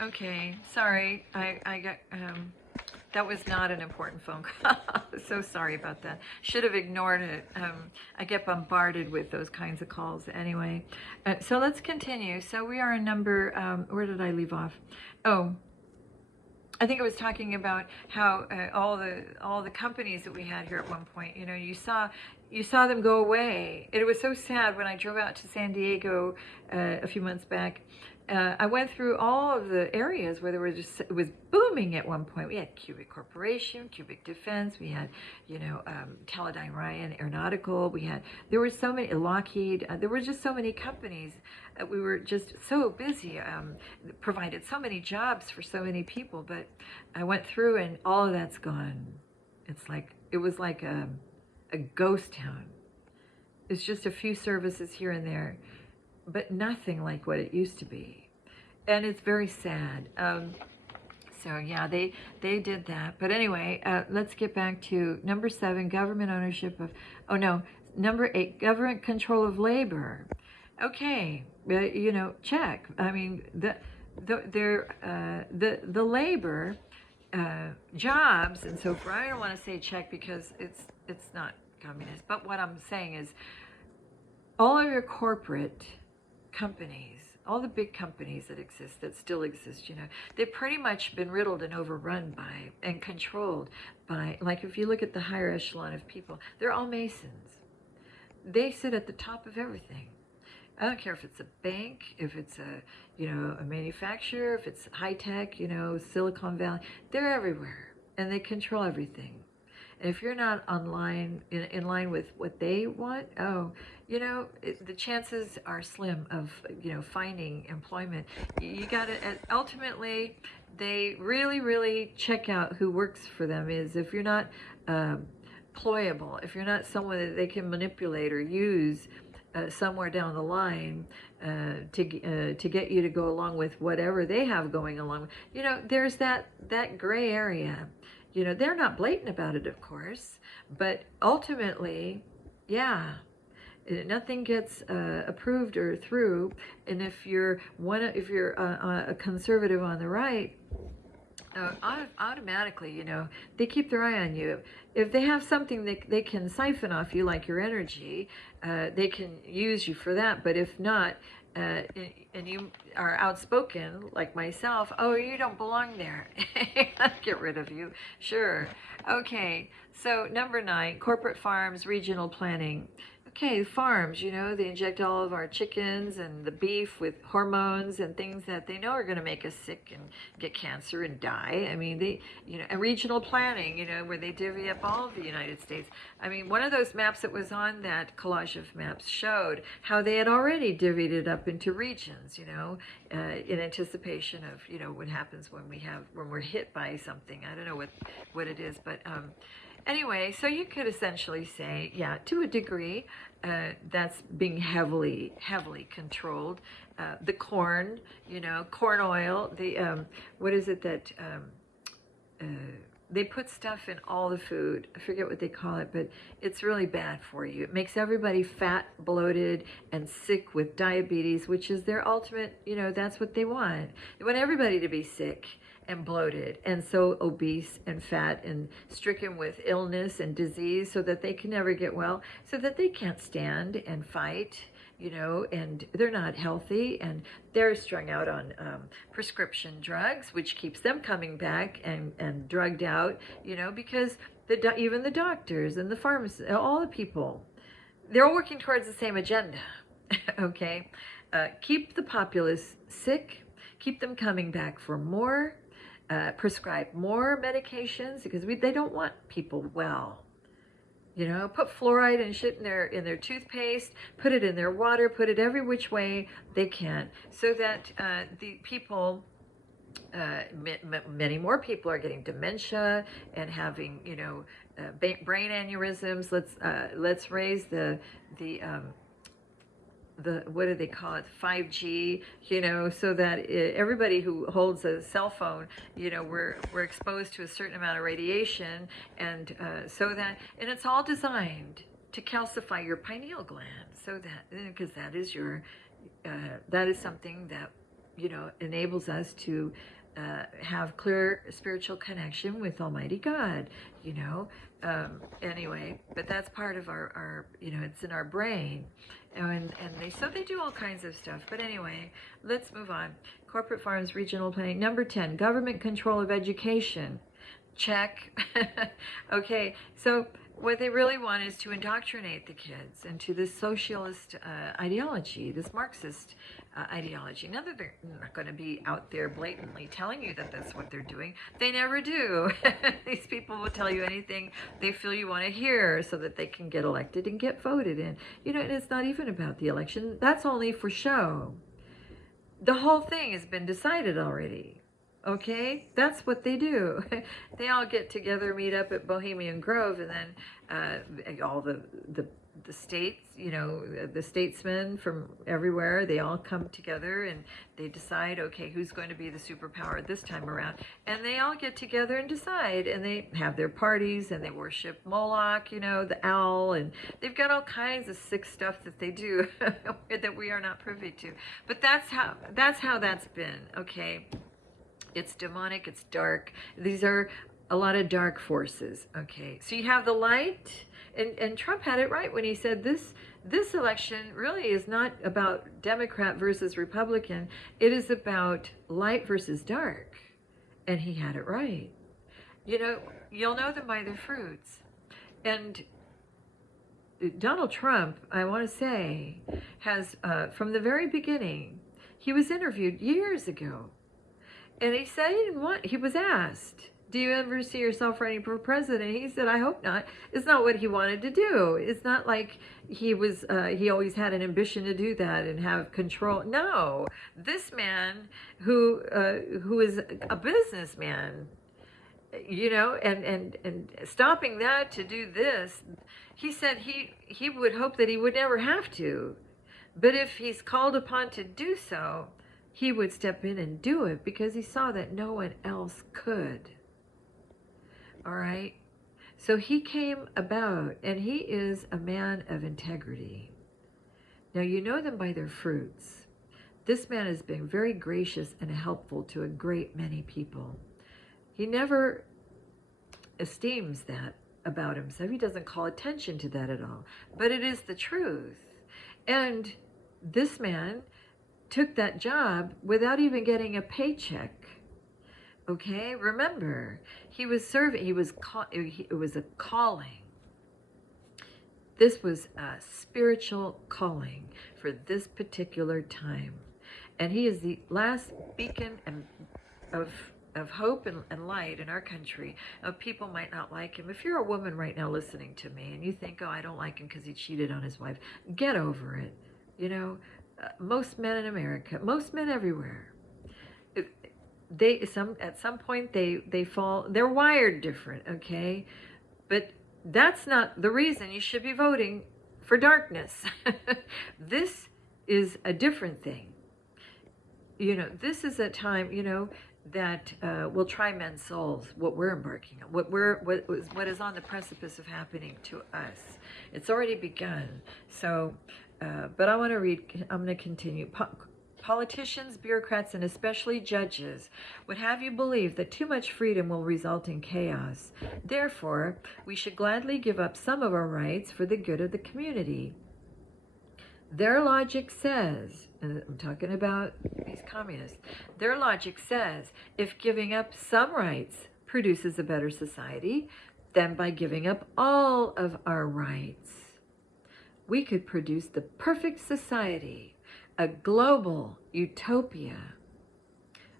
Okay, sorry. I got that was not an important phone call. So sorry about that. Should have ignored it. I get bombarded with those kinds of calls anyway. So let's continue. So we are in number. Where did I leave off? Oh, I think I was talking about how all the companies that we had here at one point. You know, you saw them go away. It was so sad when I drove out to San Diego a few months back. I went through all of the areas where there was just, it was booming at one point. We had Cubic Corporation, Cubic Defense. We had, Teledyne Ryan Aeronautical. There were so many, Lockheed. There were just so many companies. We were just so busy. Provided so many jobs for so many people. But I went through and all of that's gone. It was like a ghost town. It's just a few services here and there, but nothing like what it used to be. And it's very sad. So yeah, they did that. But anyway, let's get back to number 7, government ownership of, oh no, number 8, government control of labor. Okay, check. I mean, the labor jobs and so forth. I don't want to say check because it's not communist. But what I'm saying is, all of your corporate companies, all the big companies that still exist, they've pretty much been riddled and overrun by and controlled by, like if you look at the higher echelon of people, they're all Masons. They sit at the top of everything. I don't care if it's a bank, if it's a manufacturer, if it's high tech, Silicon Valley, they're everywhere and they control everything. And if you're not in line with what they want, the chances are slim of, finding employment. You got to, ultimately, they really, really check out who works for them. Is if you're not ployable, if you're not someone that they can manipulate or use somewhere down the line to get you to go along with whatever they have going along. There's that gray area. They're not blatant about it, of course, but ultimately, yeah, nothing gets approved or through. And if you're a conservative on the right, automatically, they keep their eye on you. If they have something they can siphon off you, like your energy, they can use you for that. But if not, and you are outspoken, like myself, oh, you don't belong there. Get rid of you. Sure. Okay. So number 9, corporate farms, regional planning. Okay, farms, they inject all of our chickens and the beef with hormones and things that they know are going to make us sick and get cancer and die. I mean, and regional planning, where they divvy up all of the United States. I mean, one of those maps that was on that collage of maps showed how they had already divvied it up into regions, in anticipation of, what happens when we're hit by something. I don't know what it is, but anyway, so you could essentially say, yeah, to a degree, that's being heavily controlled. The corn, corn oil, what is it that they put stuff in all the food. I forget what they call it, but it's really bad for you. It makes everybody fat, bloated, and sick with diabetes, which is their ultimate, that's what they want. They want everybody to be sick and bloated and so obese and fat and stricken with illness and disease so that they can never get well, so that they can't stand and fight, and they're not healthy, and they're strung out on prescription drugs, which keeps them coming back and drugged out, because even the doctors and the pharmacists, all the people, they're working towards the same agenda. Okay, keep the populace sick, keep them coming back for more, prescribe more medications because they don't want people well. Put fluoride and shit in their toothpaste, put it in their water, put it every which way they can, so that the people, many more people are getting dementia and having, brain aneurysms. Let's raise the what do they call it, 5G, so that everybody who holds a cell phone, we're exposed to a certain amount of radiation, and and it's all designed to calcify your pineal gland, so that, because that is something that enables us to have clear spiritual connection with Almighty God, anyway, but that's part of our it's in our brain. And they do all kinds of stuff. But anyway, let's move on. Corporate farms, regional planning. Number 10, government control of education. Check. Okay, so what they really want is to indoctrinate the kids into this socialist ideology, this Marxist ideology. Now that they're not going to be out there blatantly telling you that that's what they're doing, they never do. These people will tell you anything they feel you want to hear so that they can get elected and get voted in. And it's not even about the election. That's only for show. The whole thing has been decided already. Okay, that's what they do. They all get together, meet up at Bohemian Grove, and then all the states, the statesmen from everywhere, they all come together and they decide, okay, who's going to be the superpower this time around. And they all get together and decide, and they have their parties, and they worship Moloch, the owl, and they've got all kinds of sick stuff that they do that we are not privy to. But that's how that's been, okay? It's demonic, it's dark. These are a lot of dark forces, okay? So you have the light, and Trump had it right when he said this election really is not about Democrat versus Republican. It is about light versus dark. And he had it right. You'll know them by their fruits. And Donald Trump, I want to say, has, from the very beginning, he was interviewed years ago. And he said he was asked, do you ever see yourself running for president? He said, I hope not. It's not what he wanted to do. It's not like he always had an ambition to do that and have control. No, this man who is a businessman, and stopping that to do this, he said he would hope that he would never have to. But if he's called upon to do so, he would step in and do it because he saw that no one else could. All right? So he came about, and he is a man of integrity. Now, you know them by their fruits. This man has been very gracious and helpful to a great many people. He never esteems that about himself. He doesn't call attention to that at all. But it is the truth. And this man took that job without even getting a paycheck. Okay, remember, he was serving. It was a calling. This was a spiritual calling for this particular time, and he is the last beacon of hope and light in our country. People might not like him. If you're a woman right now listening to me and you think, oh, I don't like him because he cheated on his wife, get over it. Most men in America, most men everywhere, at some point they fall. They're wired different, okay? But that's not the reason you should be voting for darkness. This is a different thing. This is a time, that will try men's souls. What we're embarking on, what is on the precipice of happening to us. It's already begun. So. But I'm going to continue. Politicians, bureaucrats, and especially judges would have you believe that too much freedom will result in chaos. Therefore, we should gladly give up some of our rights for the good of the community. Their logic says, and I'm talking about these communists, their logic says if giving up some rights produces a better society, then by giving up all of our rights, we could produce the perfect society, a global utopia,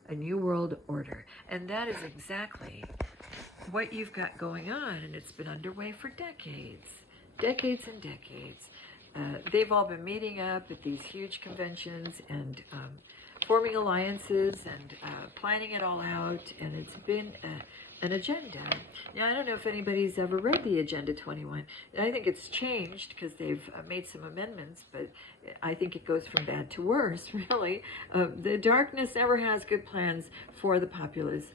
a new world order. And that is exactly what you've got going on, and it's been underway for decades and decades. They've all been meeting up at these huge conventions and forming alliances and planning it all out, and it's been an agenda. Now, I don't know if anybody's ever read the Agenda 21. I think it's changed because they've made some amendments, but I think it goes from bad to worse, really. The darkness never has good plans for the populace,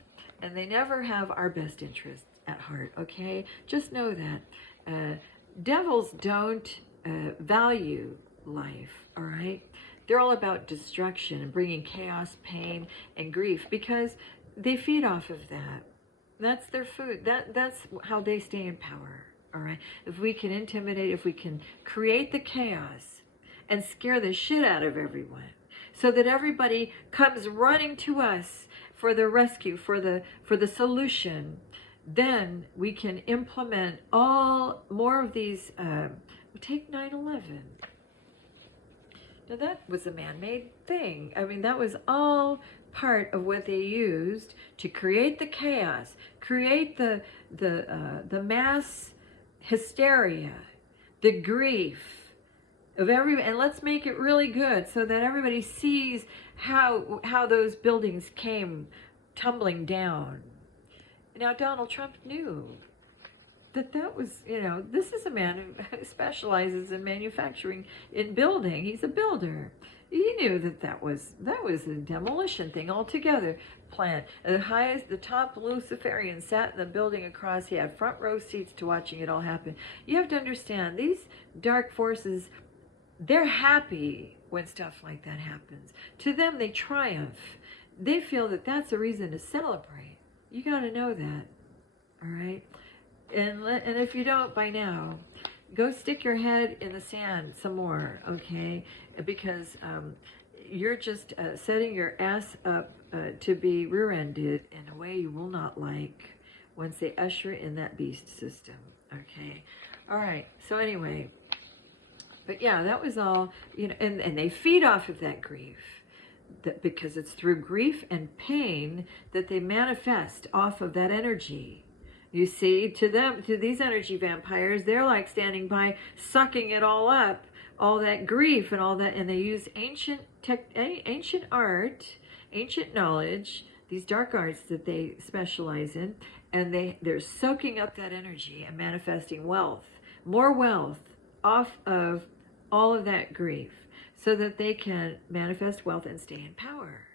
and they never have our best interests at heart, okay? Just know that. Devils don't value life, all right? They're all about destruction and bringing chaos, pain, and grief, because they feed off of that. That's their food. That's how they stay in power. All right. If we can intimidate, if we can create the chaos and scare the shit out of everyone, so that everybody comes running to us for the rescue, for the solution, then we can implement all more of these. Take 9/11. Now that was a man-made thing. I mean, that was all part of what they used to create the chaos, create the mass hysteria, the grief of every, and let's make it really good so that everybody sees how those buildings came tumbling down. Now Donald Trump knew that was, this is a man who specializes in manufacturing, in building. He's a builder. He knew that was a demolition thing altogether planned. The top Luciferian sat in the building across. He had front row seats to watching it all happen. You have to understand, these dark forces, they're happy when stuff like that happens. To them, they triumph. They feel that that's a reason to celebrate. You got to know that, all right? And if you don't by now, go stick your head in the sand some more, okay? Because you're just setting your ass up to be rear-ended in a way you will not like once they usher in that beast system, okay? All right, so anyway, but yeah, that was all, and they feed off of that grief. Because it's through grief and pain that they manifest off of that energy. You see, to them, to these energy vampires, they're like standing by, sucking it all up, all that grief and all that, and they use ancient art, ancient knowledge, these dark arts that they specialize in, and they're soaking up that energy and manifesting wealth, more wealth off of all of that grief, so that they can manifest wealth and stay in power.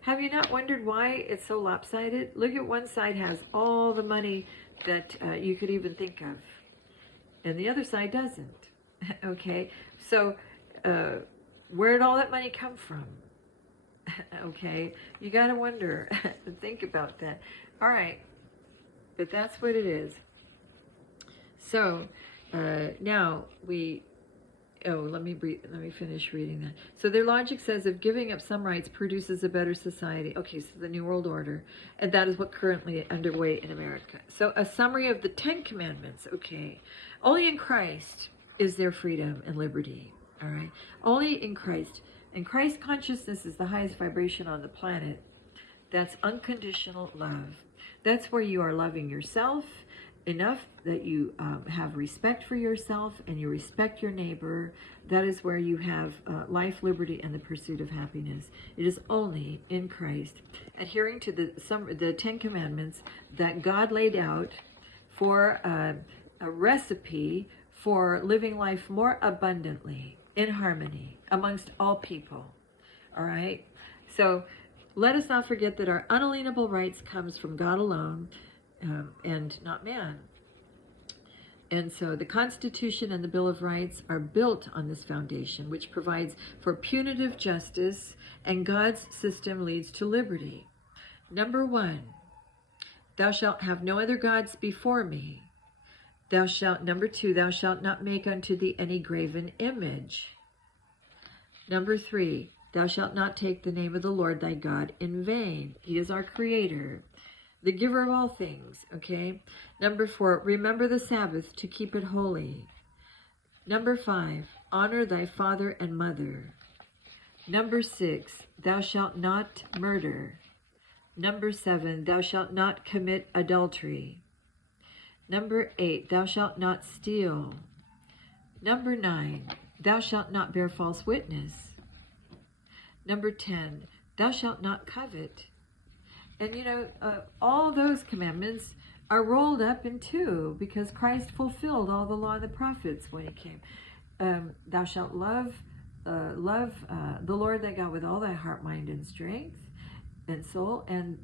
Have you not wondered why it's so lopsided? Look at one side has all the money that you could even think of, and the other side doesn't. Okay, so where did all that money come from? Okay, you got to wonder, think about that. All right, but that's what it is. So now let me finish reading that. So their logic says if giving up some rights produces a better society. Okay, so the New World Order, and that is what currently underway in America. So a summary of the 10 Commandments. Okay, only in Christ is there freedom and liberty. All right, only in Christ. And Christ consciousness is the highest vibration on the planet. That's unconditional love. That's where you are loving yourself enough that you have respect for yourself and you respect your neighbor. That is where you have life, liberty, and the pursuit of happiness. It is only in Christ, adhering to the 10 Commandments that God laid out for a recipe for living life more abundantly, in harmony, amongst all people. All right? So let us not forget that our unalienable rights comes from God alone, and not man. And so the Constitution and the Bill of Rights are built on this foundation, which provides for punitive justice, and God's system leads to liberty. Number 1, thou shalt have no other gods before me. Number 2, thou shalt not make unto thee any graven image. Number 3, thou shalt not take the name of the Lord thy God in vain. He is our creator, the giver of all things, okay? Number 4, remember the Sabbath to keep it holy. Number 5, honor thy father and mother. Number 6, thou shalt not murder. Number 7, thou shalt not commit adultery. Number 8, thou shalt not steal. Number 9, thou shalt not bear false witness. Number 10, thou shalt not covet. And all those commandments are rolled up in 2 because Christ fulfilled all the law and the prophets when he came. Thou shalt love the Lord thy God with all thy heart, mind, and strength and soul. And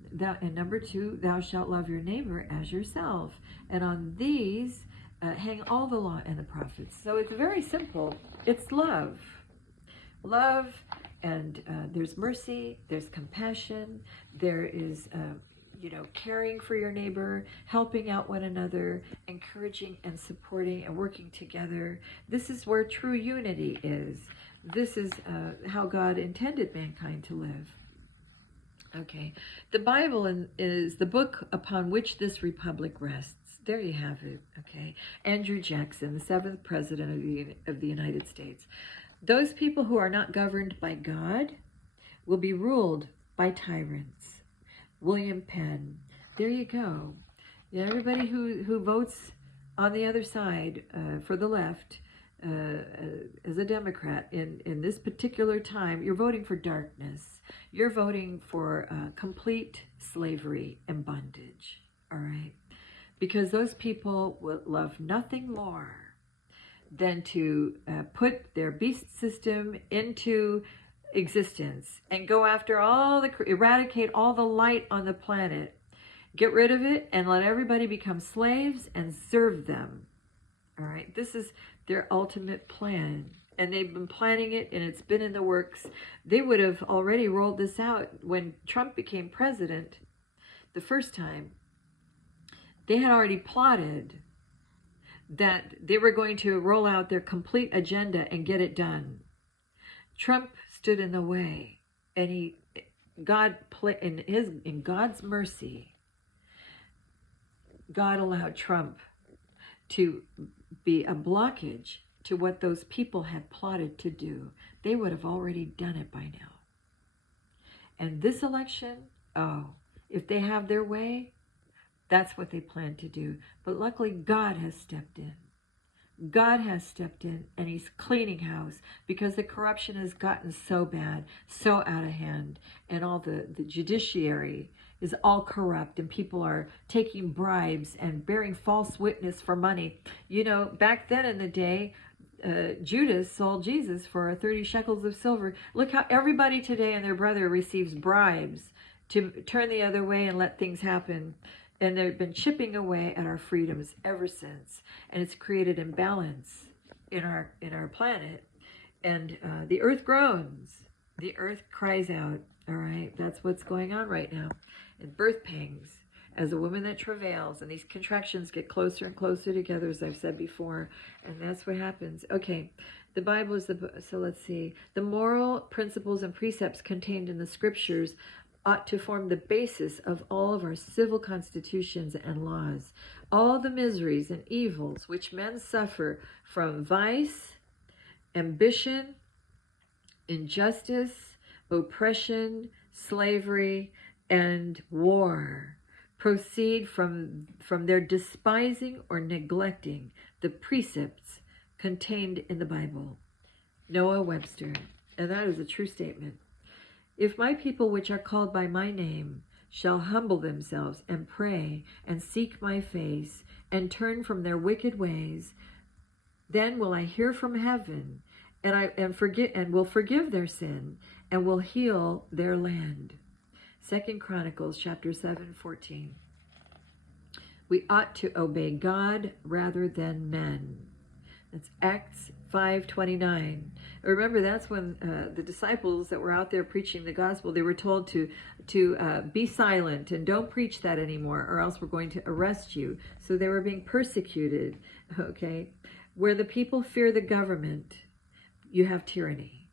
number 2, thou shalt love your neighbor as yourself. And on these hang all the law and the prophets. So it's very simple. It's love. love, and there's mercy, there's compassion, there is, caring for your neighbor, helping out one another, encouraging and supporting and working together. This is where true unity is. This is how God intended mankind to live. Okay, the Bible is the book upon which this republic rests. There you have it. Okay, Andrew Jackson, the 7th president of the United States. Those people who are not governed by God will be ruled by tyrants. William Penn. There you go. Yeah, everybody who votes on the other side for the left as a Democrat in this particular time, you're voting for darkness. You're voting for complete slavery and bondage. All right? Because those people will love nothing more than to put their beast system into existence and go after eradicate all the light on the planet, get rid of it, and let everybody become slaves and serve them. All right, this is their ultimate plan, and they've been planning it, and it's been in the works. They would have already rolled this out when Trump became president the first time. They had already plotted that they were going to roll out their complete agenda and get it done. Trump stood in the way, and in God's mercy, God allowed Trump to be a blockage to what those people had plotted to do. They would have already done it by now. And this election, if they have their way, that's what they plan to do. But luckily, God has stepped in. God has stepped in, and he's cleaning house, because the corruption has gotten so bad, so out of hand, and all the judiciary is all corrupt, and people are taking bribes and bearing false witness for money. You know, back then in the day, Judas sold Jesus for 30 shekels of silver. Look how everybody today and their brother receives bribes to turn the other way and let things happen. And they've been chipping away at our freedoms ever since. And it's created imbalance in our planet. And the earth groans. The earth cries out. All right, that's what's going on right now. And birth pangs, as a woman that travails, and these contractions get closer and closer together, as I've said before. And that's what happens. Okay, the Bible is so let's see. The moral principles and precepts contained in the scriptures ought to form the basis of all of our civil constitutions and laws. All the miseries and evils which men suffer from vice, ambition, injustice, oppression, slavery, and war proceed from their despising or neglecting the precepts contained in the Bible. Noah Webster. And that is a true statement. If my people which are called by my name shall humble themselves and pray and seek my face and turn from their wicked ways, then will I hear from heaven and will forgive their sin and will heal their land. 2 Chronicles chapter 7:14. We ought to obey God rather than men. That's Acts 5:29. Remember, that's when the disciples that were out there preaching the gospel, they were told to be silent and don't preach that anymore, or else we're going to arrest you. So they were being persecuted. Okay, where the people fear the government, you have tyranny.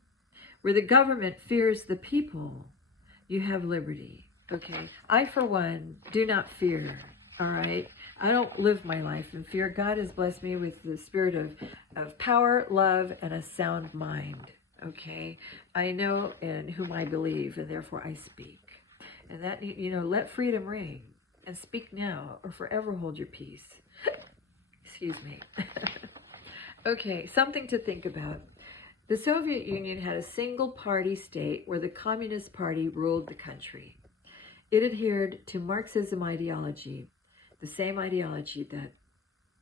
Where the government fears the people, you have liberty. Okay, I for one do not fear. All right, I don't live my life in fear. God has blessed me with the spirit of power, love, and a sound mind. Okay, I know in whom I believe, and therefore I speak. And that, let freedom ring, and speak now, or forever hold your peace. Excuse me. Okay, something to think about. The Soviet Union had a single-party state where the Communist Party ruled the country. It adhered to Marxism ideology, the same ideology that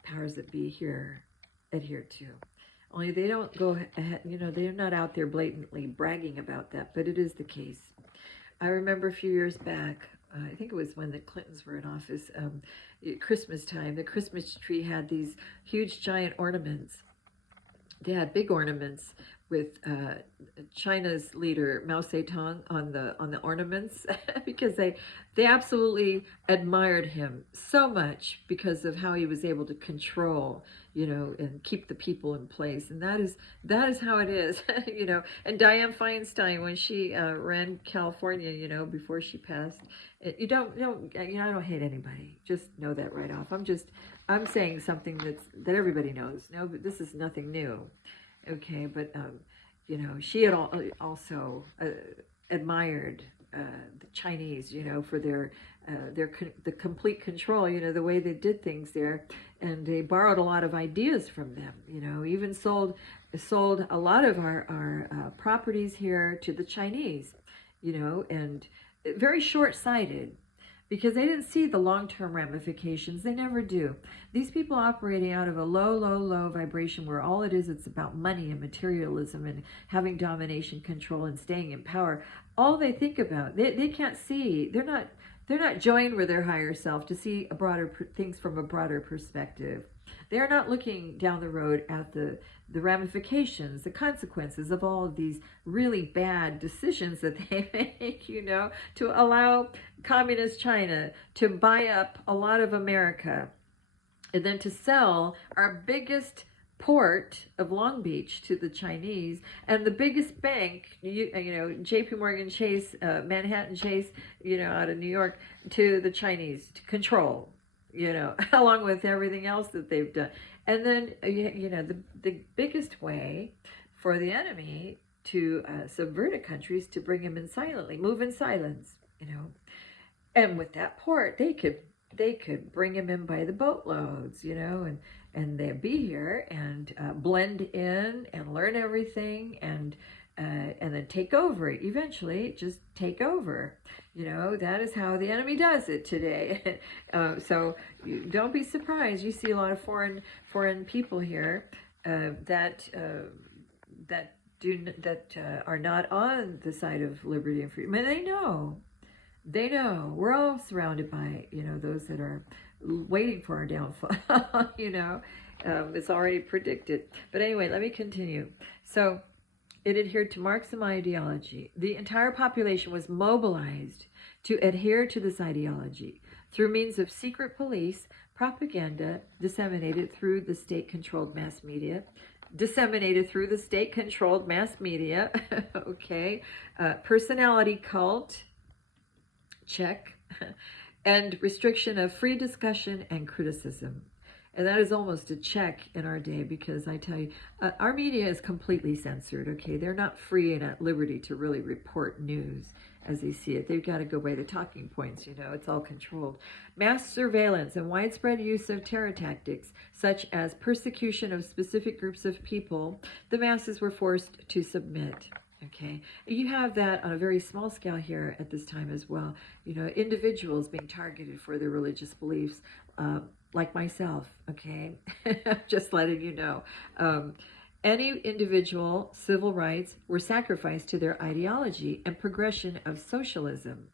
powers that be here adhere to. Only they don't go ahead, they're not out there blatantly bragging about that, but it is the case. I remember a few years back, I think it was when the Clintons were in office, Christmas time, the Christmas tree had these huge giant ornaments. They had big ornaments with China's leader Mao Zedong on the ornaments because they absolutely admired him so much because of how he was able to control, and keep the people in place. And that is how it is. And Dianne Feinstein, when she ran California, before she passed, I don't hate anybody. Just know that right off. I'm saying something that everybody knows. No, but this is nothing new. Okay, but she had also admired the Chinese, for the complete control, the way they did things there, and they borrowed a lot of ideas from them. Even sold a lot of our properties here to the Chinese, and very short-sighted, because they didn't see the long-term ramifications. They never do. These people operating out of a low vibration where all it is, it's about money and materialism and having domination, control, and staying in power. All they think about, they can't see. They're not joined with their higher self to see things from a broader perspective. They're not looking down the road at the ramifications, the consequences of all of these really bad decisions that they make, to allow communist China to buy up a lot of America and then to sell our biggest port of Long Beach to the Chinese, and the biggest bank, JP Morgan Chase, Manhattan Chase, out of New York, to the Chinese to control, along with everything else that they've done. And then, the biggest way for the enemy to subvert a country is to bring him in silently, move in silence, And with that port, they could bring him in by the boatloads, and they'd be here and blend in and learn everything and then take over. Eventually, just take over. That is how the enemy does it today. So don't be surprised. You see a lot of foreign people here that are not on the side of liberty and freedom. And they know we're all surrounded by those that are waiting for our downfall. It's already predicted. But anyway, let me continue. So it adhered to Marxism ideology. The entire population was mobilized to adhere to this ideology through means of secret police, propaganda disseminated through the state-controlled mass media, okay, personality cult, check, and restriction of free discussion and criticism. And that is almost a check in our day, because I tell you, our media is completely censored, okay? They're not free and at liberty to really report news as they see it. They've got to go by the talking points, it's all controlled. Mass surveillance and widespread use of terror tactics, such as persecution of specific groups of people, the masses were forced to submit. Okay, you have that on a very small scale here at this time as well. Individuals being targeted for their religious beliefs, like myself. Okay, just letting you know. Any individual civil rights were sacrificed to their ideology and progression of socialism.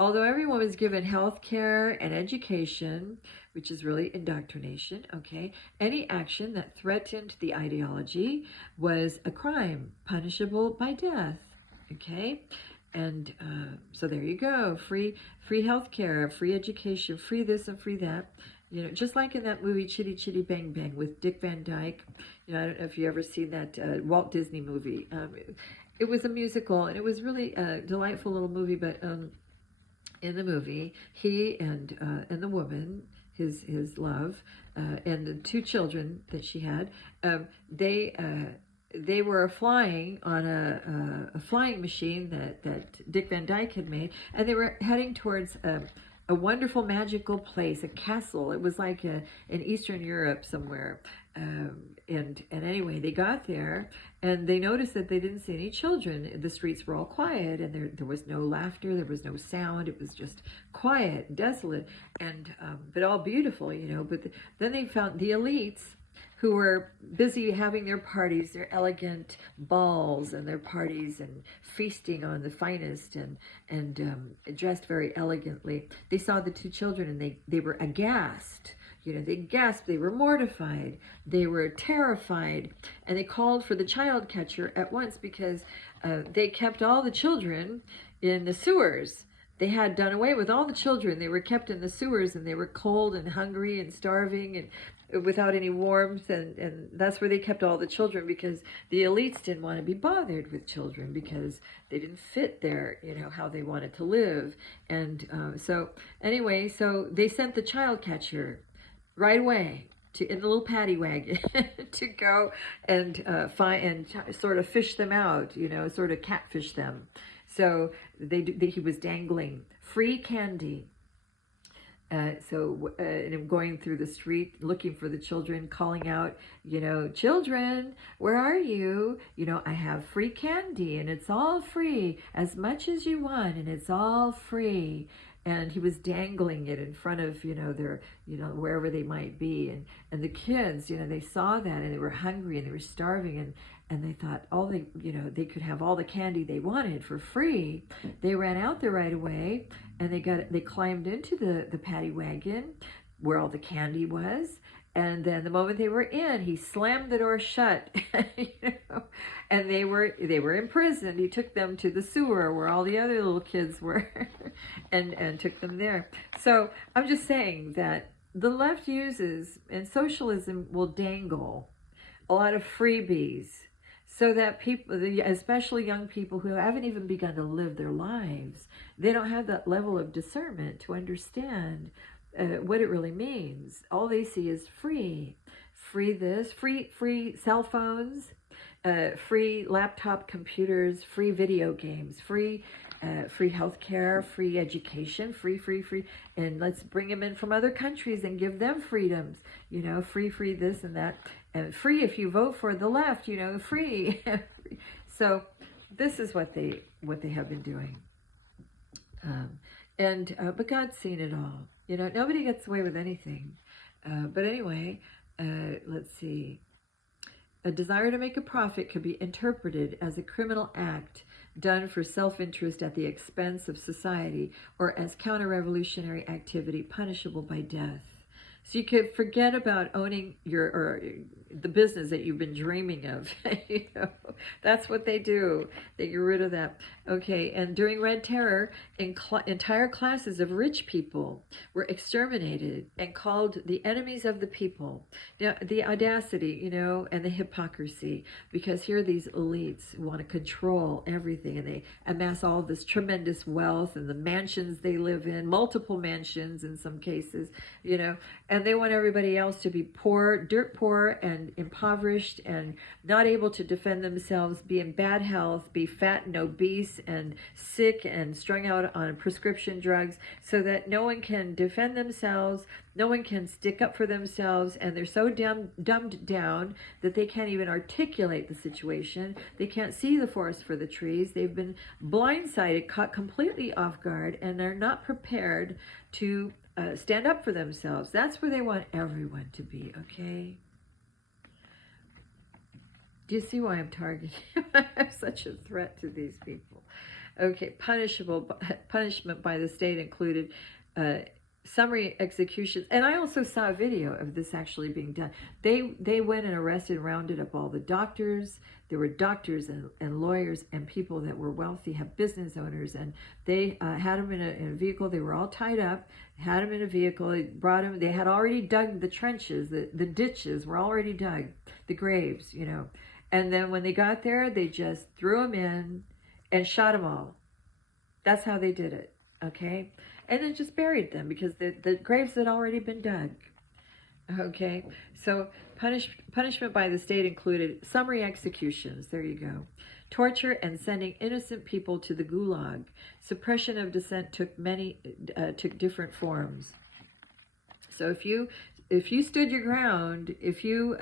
Although everyone was given health care and education, which is really indoctrination, okay, any action that threatened the ideology was a crime, punishable by death, okay? And so there you go, free health care, free education, free this and free that. Just like in that movie Chitty Chitty Bang Bang with Dick Van Dyke. I don't know if you ever seen that Walt Disney movie. It was a musical, and it was really a delightful little movie, but in the movie, he and the woman, his love, and the two children that she had, they were flying on a flying machine that Dick Van Dyke had made, and they were heading towards a wonderful magical place, a castle. It was like in Eastern Europe somewhere. And anyway, they got there, and they noticed that they didn't see any children. The streets were all quiet, and there was no laughter, there was no sound. It was just quiet, desolate, and but all beautiful, But then they found the elites, who were busy having their parties, their elegant balls and their parties, and feasting on the finest, and dressed very elegantly. They saw the two children, and they were aghast. they gasped, they were mortified, they were terrified, and they called for the child catcher at once because they kept all the children in the sewers. They had done away with all the children. They were kept in the sewers, and they were cold and hungry and starving and without any warmth, and that's where they kept all the children, because the elites didn't want to be bothered with children because they didn't fit their, how they wanted to live. And so anyway, so they sent the child catcher right away in the little paddy wagon to go and find and sort of fish them out, sort of catfish them. So he was dangling free candy. And I'm going through the street looking for the children, calling out, children, where are you? I have free candy, and it's all free, as much as you want, and it's all free. And he was dangling it in front of, their, wherever they might be. And the kids, they saw that, and they were hungry, and they were starving, and they thought they could have all the candy they wanted for free. They ran out there right away, and they climbed into the paddy wagon where all the candy was. And then the moment they were in, he slammed the door shut, and they were imprisoned. He took them to the sewer where all the other little kids were, and took them there. So I'm just saying that the left uses, and socialism will dangle a lot of freebies, so that people, especially young people who haven't even begun to live their lives, they don't have that level of discernment to understand what it really means. All they see is free this, free cell phones, free laptop computers, free video games, free healthcare, free education, free, and let's bring them in from other countries and give them freedoms, free this and that, and free if you vote for the left, free. So this is what they have been doing, but God's seen it all. Nobody gets away with anything. But anyway, let's see. A desire to make a profit could be interpreted as a criminal act done for self-interest at the expense of society, or as counter-revolutionary activity punishable by death. So you could forget about owning the business that you've been dreaming of. That's what they do. They get rid of that. Okay, and during Red Terror, entire classes of rich people were exterminated and called the enemies of the people. Now, the audacity, and the hypocrisy, because here are these elites who want to control everything, and they amass all this tremendous wealth and the mansions they live in, multiple mansions in some cases, and they want everybody else to be poor, dirt poor, and impoverished, and not able to defend themselves, be in bad health, be fat and obese and sick and strung out on prescription drugs, so that no one can defend themselves, no one can stick up for themselves, and they're so dumbed down that they can't even articulate the situation. They can't see the forest for the trees. They've been blindsided, caught completely off guard, and they're not prepared to stand up for themselves. That's where they want everyone to be, okay? Do you see why I'm targeting? I'm such a threat to these people. Okay, punishment by the state included summary executions. And I also saw a video of this actually being done. They went and arrested and rounded up all the doctors. There were doctors and lawyers and people that were wealthy, have business owners, and they had them in a vehicle. They were all tied up, had them in a vehicle. They brought them. They had already dug the trenches. The ditches were already dug, the graves, And then when they got there, they just threw them in and shot them all. That's how they did it, okay? And then just buried them because the graves had already been dug. Okay, so punishment by the state included summary executions, there you go, torture and sending innocent people to the gulag. Suppression of dissent took different forms. So if you stood your ground, if you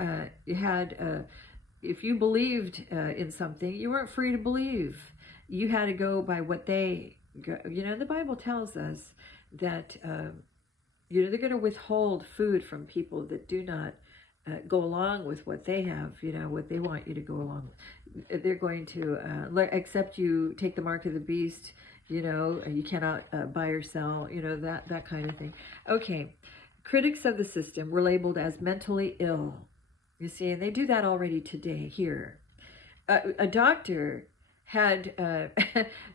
believed in something, you weren't free to believe. You had to go by what they, the Bible tells us that, they're going to withhold food from people that do not go along with what they have, what they want you to go along with. They're going to, except you take the mark of the beast, you cannot buy or sell, that kind of thing. Okay. Critics of the system were labeled as mentally ill. You see, and they do that already today here. A doctor had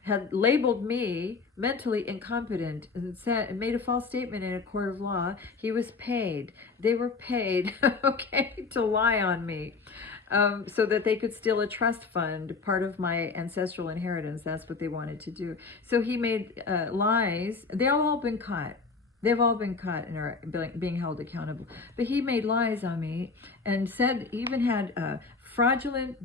had labeled me mentally incompetent and made a false statement in a court of law. He was paid. They were paid, okay, to lie on me, so that they could steal a trust fund, part of my ancestral inheritance. That's what they wanted to do. So he made lies. They've all been caught. They've all been caught and are being held accountable. But he made lies on me and said, even had fraudulent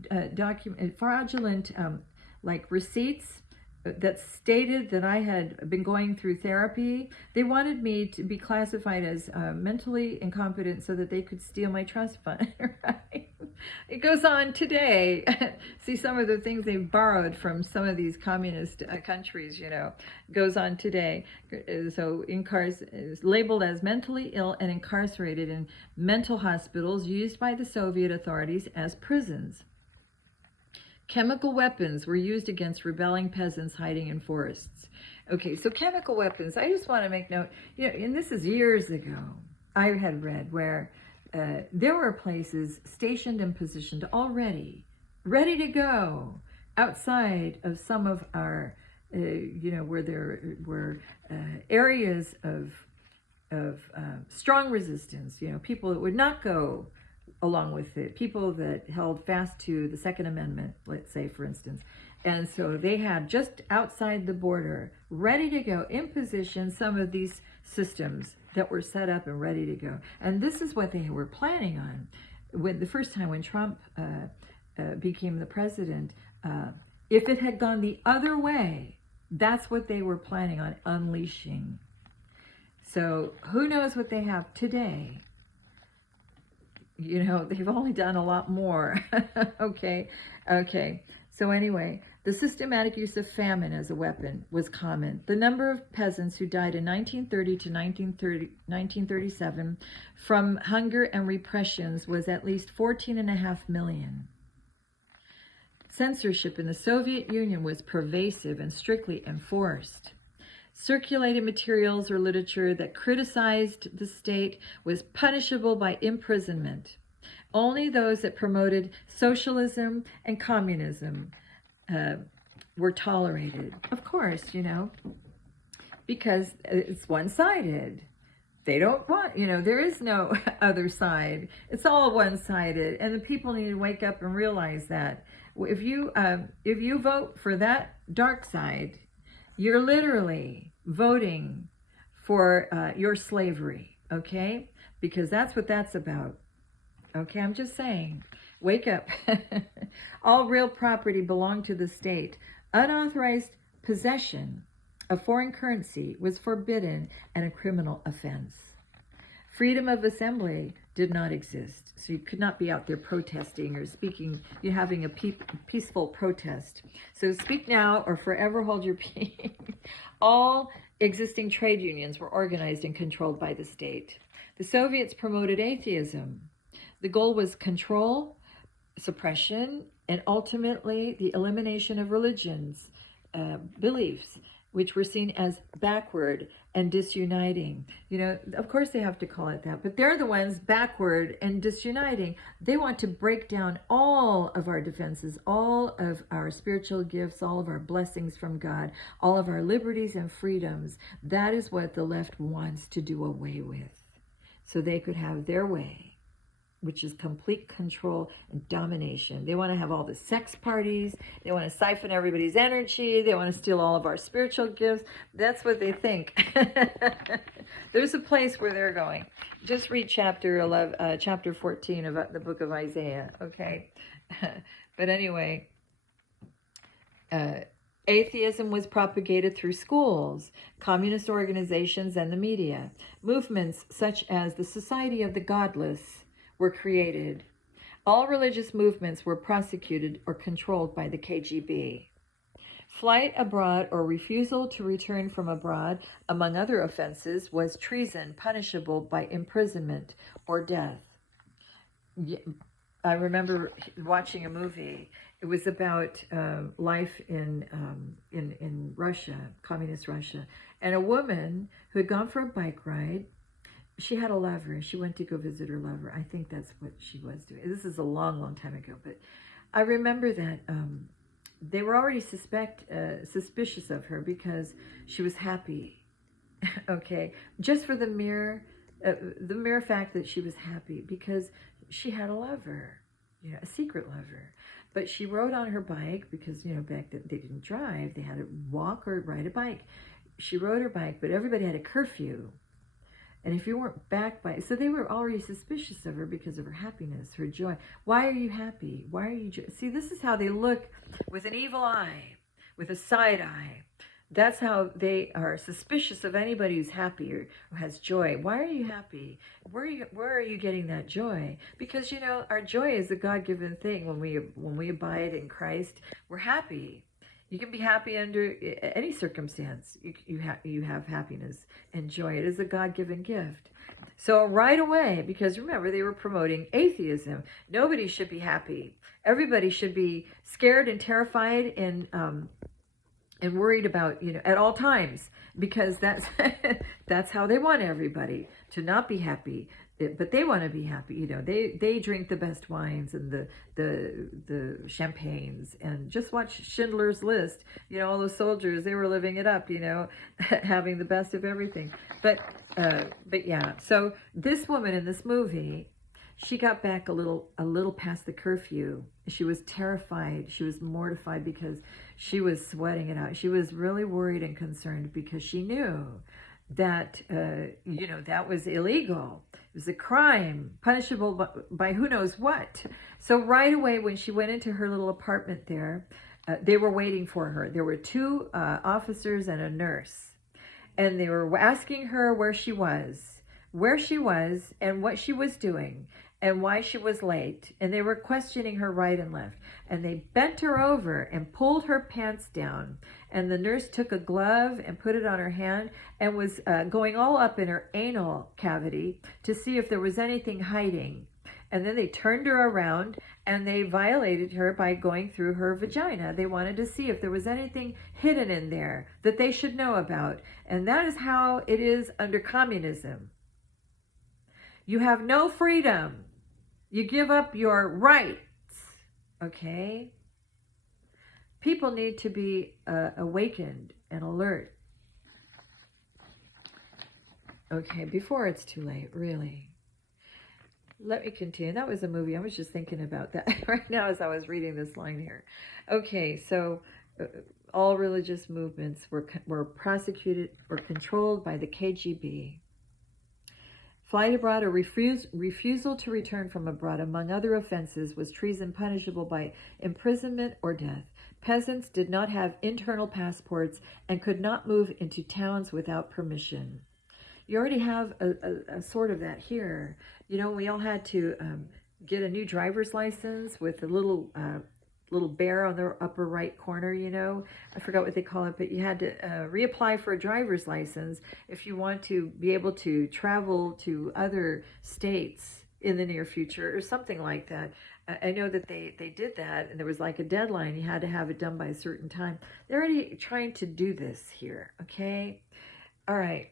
like receipts that stated that I had been going through therapy. They wanted me to be classified as mentally incompetent so that they could steal my trust fund. Right? It goes on today. See, some of the things they've borrowed from some of these communist countries, you know, goes on today. So is labeled as mentally ill and incarcerated in mental hospitals used by the Soviet authorities as prisons. Chemical weapons were used against rebelling peasants hiding in forests. Okay, so chemical weapons, I just want to make note, you know, and this is years ago, I had read where there were places stationed and positioned already, ready to go, outside of some of our, you know, where there were areas of strong resistance, you know, people that would not go along with it, people that held fast to the Second Amendment, let's say, for instance. And so they had just outside the border, ready to go, in position, some of these systems that were set up and ready to go. And this is what they were planning on. When the first time when Trump became the president, if it had gone the other way, that's what they were planning on unleashing. So who knows what they have today? You know, they've only done a lot more. Okay. So anyway, the systematic use of famine as a weapon was common. The number of peasants who died in 1930 to 1937 from hunger and repressions was at least 14.5 million. Censorship in the Soviet Union was pervasive and strictly enforced. Circulated materials or literature that criticized the state was punishable by imprisonment. Only those that promoted socialism and communism were tolerated. Of course, you know, because it's one-sided. They don't want, you know, there is no other side. It's all one-sided, and the people need to wake up and realize that. If you vote for that dark side, you're literally voting for your slavery, okay? Because that's what that's about. Okay, I'm just saying, wake up. All real property belonged to the state. Unauthorized possession of foreign currency was forbidden and a criminal offense. Freedom of assembly did not exist. So you could not be out there protesting or speaking, you're having a peaceful protest. So speak now or forever hold your peace. All existing trade unions were organized and controlled by the state. The Soviets promoted atheism. The goal was control, suppression, and ultimately the elimination of religions, beliefs, which were seen as backward and disuniting. You know, of course they have to call it that, but they're the ones backward and disuniting. They want to break down all of our defenses, all of our spiritual gifts, all of our blessings from God, all of our liberties and freedoms. That is what the left wants to do away with, so they could have their way, which is complete control and domination. They want to have all the sex parties. They want to siphon everybody's energy. They want to steal all of our spiritual gifts. That's what they think. There's a place where they're going. Just read chapter 14 of the book of Isaiah, okay? But anyway, atheism was propagated through schools, communist organizations, and the media. Movements such as the Society of the Godless were created. All religious movements were prosecuted or controlled by the KGB. Flight abroad or refusal to return from abroad, among other offenses, was treason, punishable by imprisonment or death. I remember watching a movie. It was about life in Russia, communist Russia, and a woman who had gone for a bike ride she had a lover. She went to go visit her lover. I think that's what she was doing. This is a long, long time ago, but I remember that they were already suspicious of her because she was happy. Okay, just for the mere fact that she was happy because she had a lover, a secret lover. But she rode on her bike because back then they didn't drive; they had to walk or ride a bike. She rode her bike, but everybody had a curfew. And if you weren't back by, so they were already suspicious of her because of her happiness, her joy. Why are you happy? Why are you see, this is how they look with an evil eye, with a side eye. That's how they are suspicious of anybody who's happy or who has joy. Why are you happy? Where are you getting that joy? Because our joy is a God-given thing. When we abide in Christ, we're happy. You can be happy under any circumstance. You have happiness and joy. It is a God-given gift. So right away, because remember, they were promoting atheism. Nobody should be happy. Everybody should be scared and terrified and worried about, at all times, because that's that's how they want everybody to not be happy. But they want to be happy. They drink the best wines and the champagnes, and just watch Schindler's List. All the soldiers, they were living it up. Having the best of everything. But yeah. So this woman in this movie, she got back a little past the curfew. She was terrified. She was mortified because she was sweating it out. She was really worried and concerned because she knew that that was illegal. It was a crime, punishable by who knows what. So right away, when she went into her little apartment there, they were waiting for her. There were two officers and a nurse, and they were asking her where she was, and what she was doing, and why she was late. And they were questioning her right and left. And they bent her over and pulled her pants down. And the nurse took a glove and put it on her hand and was going all up in her anal cavity to see if there was anything hiding. And then they turned her around and they violated her by going through her vagina. They wanted to see if there was anything hidden in there that they should know about. And that is how it is under communism. You have no freedom. You give up your rights. Okay? People need to be awakened and alert. Okay, before it's too late, really. Let me continue. That was a movie. I was just thinking about that right now as I was reading this line here. Okay, so all religious movements were prosecuted or controlled by the KGB. Flight abroad or refusal to return from abroad, among other offenses, was treason punishable by imprisonment or death. Peasants did not have internal passports and could not move into towns without permission. You already have a sort of that here. We all had to get a new driver's license with a little bear on the upper right corner, I forgot what they call it, but you had to reapply for a driver's license if you want to be able to travel to other states in the near future or something like that. I know that they did that, and there was like a deadline. You had to have it done by a certain time. They're already trying to do this here, okay? All right.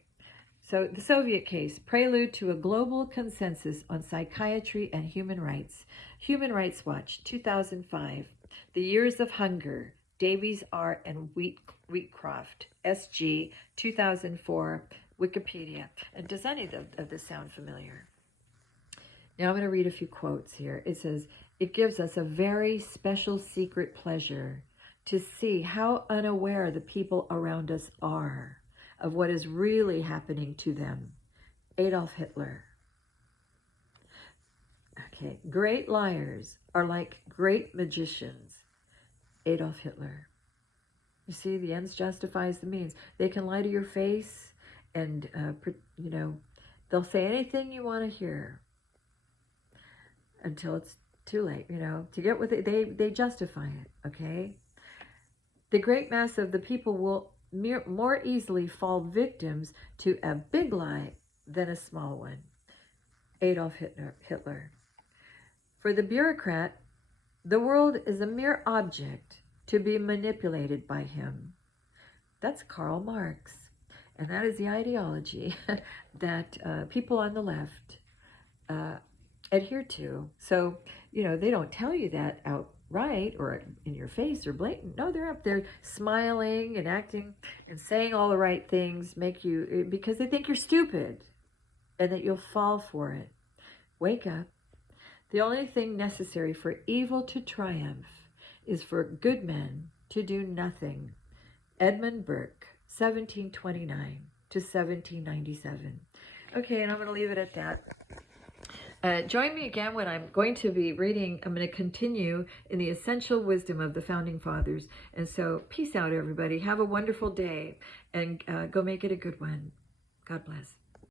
So the Soviet case, prelude to a global consensus on psychiatry and human rights. Human Rights Watch, 2005. The Years of Hunger, Davies R. and Wheatcroft, SG, 2004, Wikipedia. And does any of this sound familiar? Now I'm going to read a few quotes here. It says, it gives us a very special secret pleasure to see how unaware the people around us are of what is really happening to them. Adolf Hitler. Okay, great liars are like great magicians. Adolf Hitler. You see, the ends justifies the means. They can lie to your face and, they'll say anything you want to hear until it's too late, to get what they justify it, okay? The great mass of the people will more easily fall victims to a big lie than a small one. Adolf Hitler. For the bureaucrat, the world is a mere object to be manipulated by him. That's Karl Marx. And that is the ideology that people on the left adhere to. So, they don't tell you that outright or in your face or blatant. No, they're up there smiling and acting and saying all the right things, because they think you're stupid and that you'll fall for it. Wake up. The only thing necessary for evil to triumph is for good men to do nothing. Edmund Burke, 1729 to 1797. Okay, and I'm going to leave it at that. Join me again when I'm going to continue in the essential wisdom of the Founding Fathers. And so, peace out, everybody. Have a wonderful day, and go make it a good one. God bless.